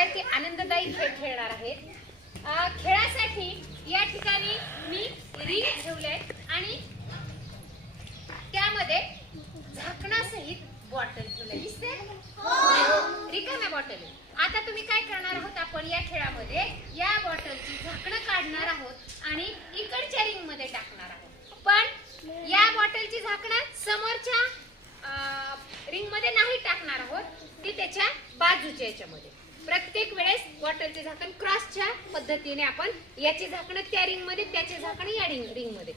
विद्यार्थी आनंददायी खेळ खेळणार आहेत. खेळासाठी या ठिकाणी मी रिंग ठेवले आणि त्यामध्ये झाकणासहित बॉटल ठेवले दिसते. रिकाम्या बॉटल. आता तुम्ही काय करणार आहोत आपण या खेळामध्ये? या बॉटलची झाकणं काढणार आहोत आणि इकडच्या रिंगमध्ये टाकणार आहोत. पण या बॉटलची झाकणं समोरच्या रिंगमध्ये नाही टाकणार आहोत. ती त्याच्या बाजूच्या याच्यामध्ये. प्रत्येक वेळेस बॉटलचे झाकण क्रॉसच्या पद्धतीने आपण याचे झाकणं त्या रिंगमध्ये त्याचे झाकण या रिंग रिंगमध्ये.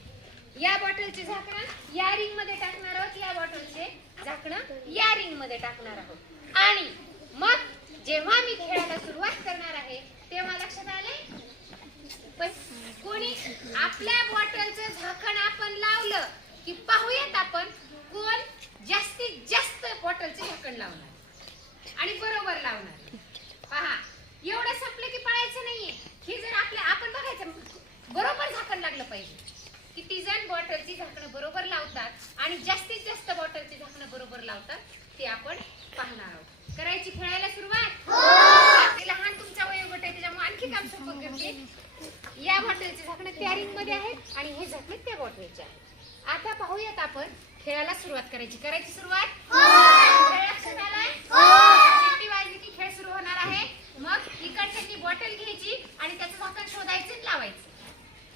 या बॉटलचे झाकणं या रिंगमध्ये टाकणार आहोत या बॉटलचे झाकणं या रिंगमध्ये टाकणार आहोत. आणि मग जेव्हा मी खेळायला सुरुवात करणार आहे तेव्हा लक्षात आले पण कोणी आपल्या बॉटलचं झाकण आपण लावलं की पाहूयात आपण कोण जास्तीत जास्त बॉटलचे झाकण लावणार आणि बरोबर लावणार पहा एवढं संपलं की पळायचं नाहीये हे जर आपल्या आपण बघायचं बरोबर झाकण लागलं पाहिजे. किती जण बॉटलची झाकणं बरोबर लावतात आणि जास्तीत जास्त बॉटलची झाकणं बरोबर लावतात ते आपण पाहणार आहोत. करायची खेळायला सुरुवात? ते लहान तुमचा वयोगट आहे त्याच्यामुळे आणखी काम सोपं करते. या बॉटलचे झाकणं त्या रिंगमध्ये आहेत आणि हे झाकणे त्या बॉटलचे आहे आता पाहूयात आपण खेळायला सुरुवात करायची. करायची सुरुवात? आलाय? शिट्टी वाजली की खेळ सुरू होणार आहे. मग इकडच्यांनी बॉटल घ्यायची आणि त्याचं झाकण शोधायचं लावायचं.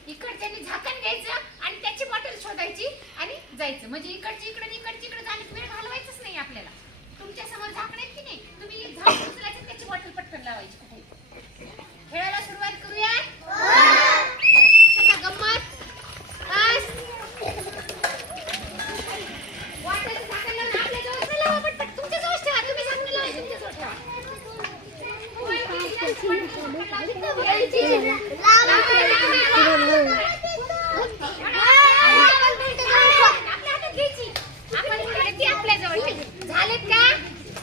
इकडच्यानी झाकण घ्यायचं आणि त्याची बॉटल शोधायची आणि जायचं. म्हणजे इकडची इकडे इकडची इकडे जाण्यात वेळ घालवायचाच नाही आपल्याला. तुमच्यासमोर झाकण आहेत की नाही? तुम्ही एक झाकण उचलायचं त्याची बॉटल पटकन लावायची कुठे खेळायला सुरुवात करूया गंमत. बस. बॉटल झाकण लावून आपल्या जवळ लावा पटपट. तुमच्या जवळ ठेवा. तुम्ही झाकण तुमच्या जवळ ठेवा होय, होय, आपल्या हातात घ्यायची. आपण इकडे ती आपल्याजवळ ठेवू. झालेत का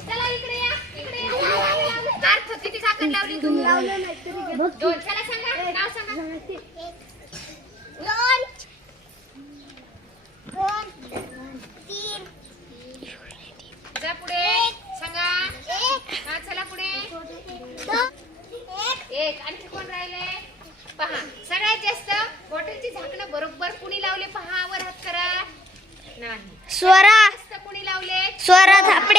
चला इकडे या इकडे या. अर्थ किती झाकण लावली तू दोन चला सांगा नाव सांगा जा पुढे सांगा हा चला पुढे एक आणखी कोण राहिले? पहा. सगळ्यात जास्त बॉटलची झाकणं बरोबर कुणी लावले? पहा वर हात करा. नाही. स्वरा. जास्त कुणी लावले? स्वरा स्वराने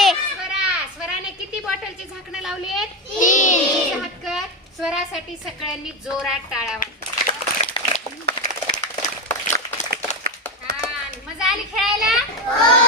किती बॉटलची झाकणं लावली आहेत? झाकर स्वरासाठी सगळ्यांनी जोरात टाळ्या मजा आली खेळायला? हो.